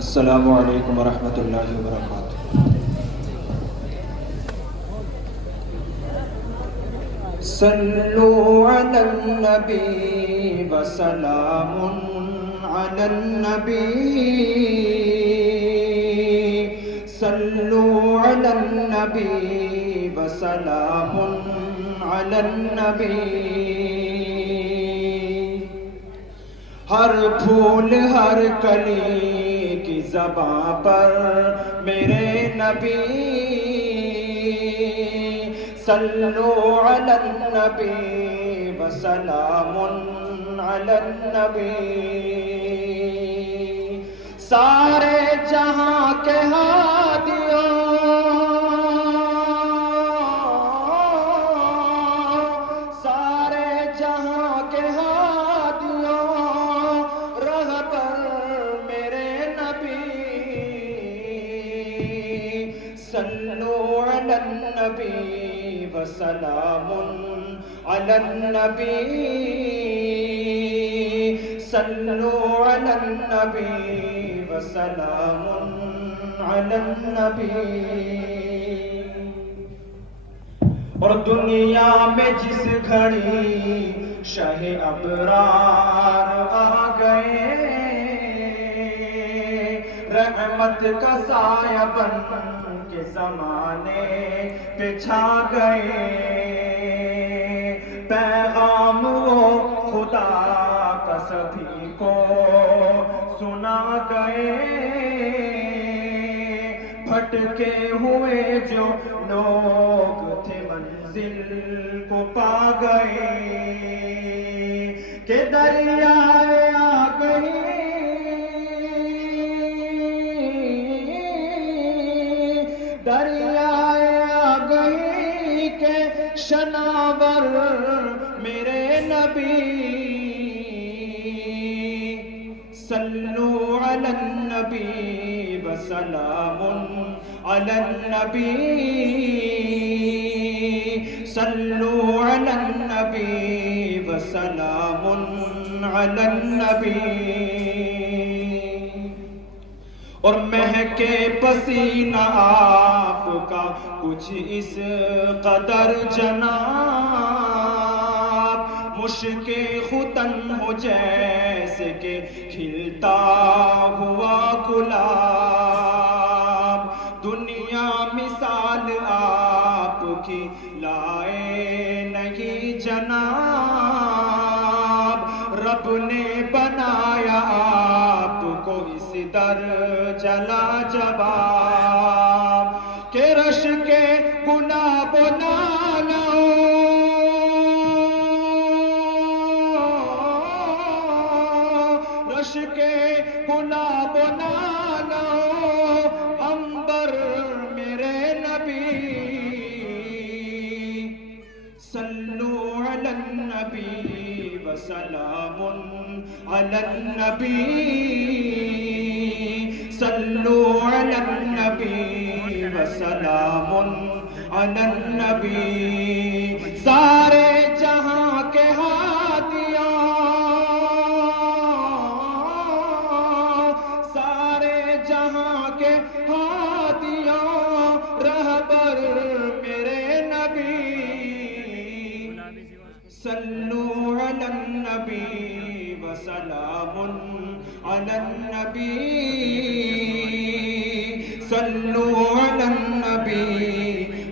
السلام علیکم ورحمۃ اللہ وبرکاتہ۔ صلو علی النبی وسلام علی النبی، صلو علی النبی وسلام علی النبی۔ ہر پھول ہر کلی کی زباں پر میرے نبی، صلو علی النبی وسلام علی النبی۔ سارے جہاں کے ہادیوں، سارے جہاں کے ہادیوں، صلو علی النبی وسلام علی النبی، صلو علی النبی وسلام علی النبی۔ اور دنیا میں جس گھڑی شاہ ابرار آ گئے، رحمت کا سایہ بن کے زمانے پہ چھا گئے، پیغام وہ خدا کا سبھی کو سنا گئے، بھٹکے ہوئے جو لوگ تھے منزل کو پا گئے، کہ دریائے آ گئی، دریائے آ گئی کہ شناور میرے نبی، صلو علی النبی وسلام علی النبی، صلو علی النبی وسلام علی النبی۔ اور مہکے پسینہ آپ کا کچھ اس قدر جناب، مشک ختن ہو جیسے کہ کھلتا ہوا گلاب، دنیا مثال آپ کی لائے نہیں جناب، رب نے بنایا آپ کو اس درجہ لاجواب، کہ رش کے گلاب و نالوں، رش کے گلاب و نالوں، عنبر میرے نبی، صلو علی النبی وسلام علی النبی، صلو علی النبی وسلام علی النبی۔ سارے جہاں کے ہادیوں، سارے جہاں کے ہادیوں، رہبر میرے نبی، صلو علی النبی وسلام علی النبی، صلو علی النبی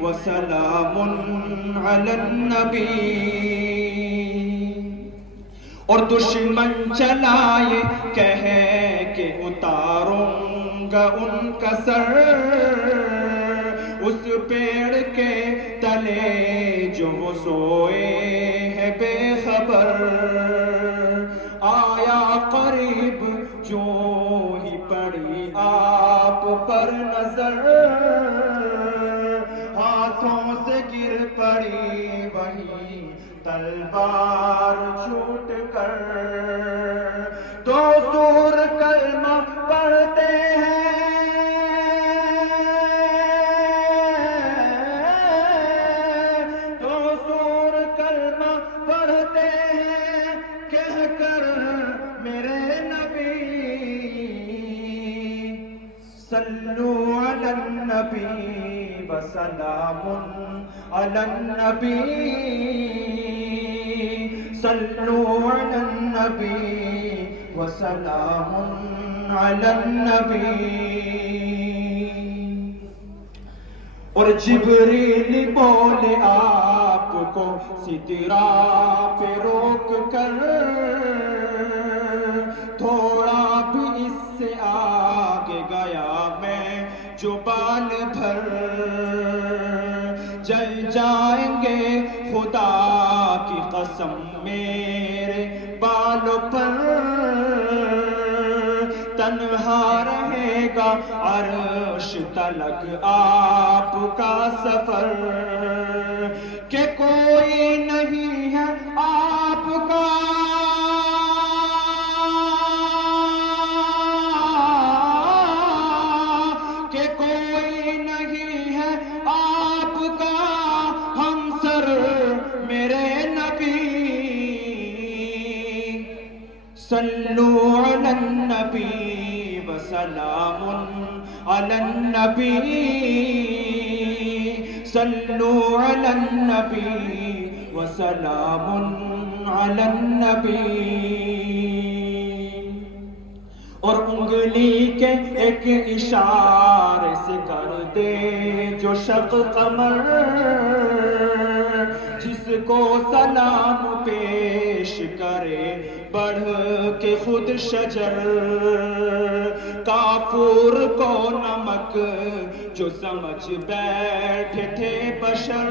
وسلام علی النبی۔ اور دشمن چلائے کہے کہ اتاروں گا ان کا سر، اس پیڑ کے تلے جو وہ سوئے ہے بے خبر، آیا قریب جو ہی پڑی آپ پر نظر، ہاتھوں سے گر پڑی وہی تلوار چھوٹ کر، دو سور کلمہ پڑھتے ہیں، دو سور کلمہ پڑھتے ہیں، کہہ کر میرے نبی، صلوا علی النبی وسلام علی النبی صلوا علی النبی وسلام علی النبی. اور جبریل بولے آپ کو سدرا پہ روک کر، تھوڑا بھی اس سے آگے گیا میں جو بال بھر، جل جائیں گے خدا کی قسم میرے بالوں پر، تنہا رہے گا عرش تلک آپ کا سفر، کہ کوئی نہیں ہے آپ کا صلوا علی النبی وسلام علی النبی صلوا علی النبی وسلام علی النبی. اور انگلی کے ایک اشارے سے کر دے جو شق قمر، جس کو سلام پیش کرے بڑھ کے خود شجر، کافور کو نمک جو سمجھ بیٹھے تھے بشر،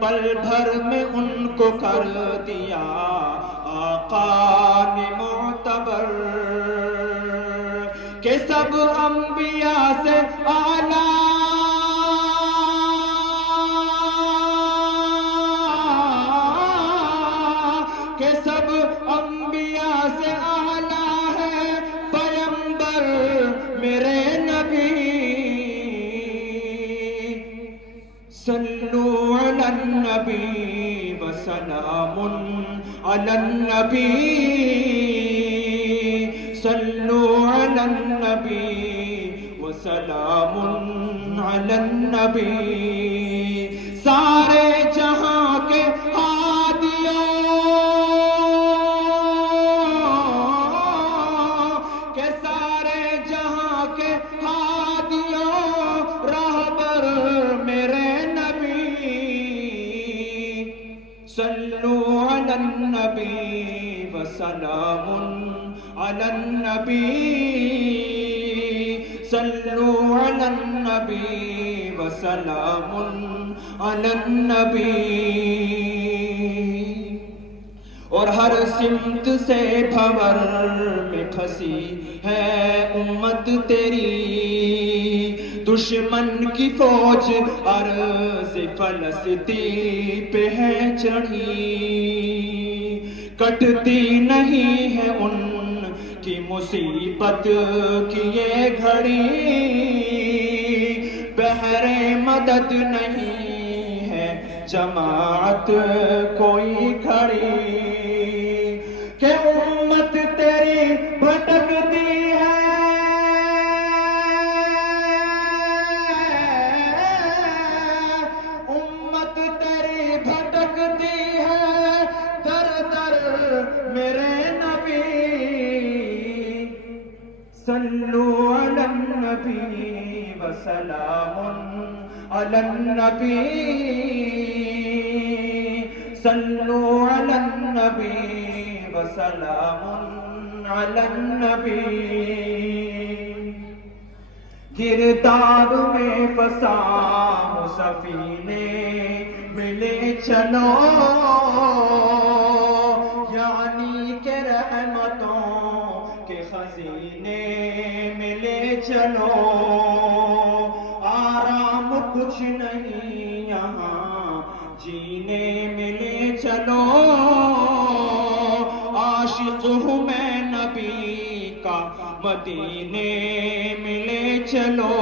پل بھر میں ان کو کر دیا آقا نے معتبر، کہ سب انبیاء سے اعلیٰ سے اعلیٰ ہے پیغمبر میرے نبی. صلوا علی النبی وسلام علی النبی صلوا علی النبی وسلام علی النبی. سارے جہاں کے ہادیوں صلوا علی النبی وسلام علی النبی صلوا علی النبی وسلام علی النبی. اور ہر سمت سے بھور میں پھنسی ہے امت تیری، دشمن کی فوج عرض فلسطین پہ ہے چڑھی، کٹتی نہیں ہے ان کی مصیبت کی یہ گھڑی، بہر مدد نہیں ہے جماعت کوئی کھڑی، کہ امت تیری بھٹکتی ہے میرے نبی. صلوا علی النبی وسلام علی النبی صلوا علی النبی وسلام علی النبی. گرداب میں پھنسا ہوں سفینے ملے چلو، یعنی کہ رحمتوں کے خزینے ملے چلو، آرام کچھ نہیں یہاں جینے ملے چلو، عاشق ہوں میں نبی کا مدینے ملے چلو،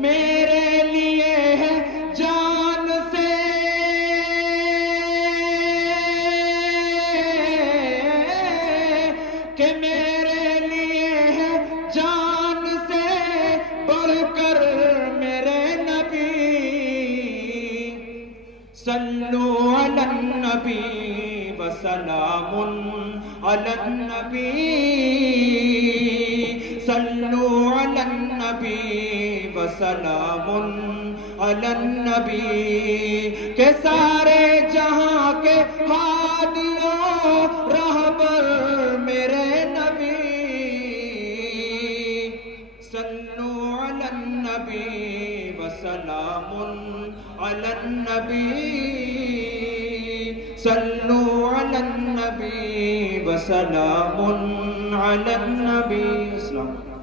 میرے لیے ہے جان سے کہ میرے لیے ہے علی النبی وسلام علی النبی صلو علی النبی وسلام علی النبی کہ سارے جہاں کے ہادیوں رہبر میرے نبی صلو علی النبی وسلام علی النبی صلو علی النبی وسلام علی النبی.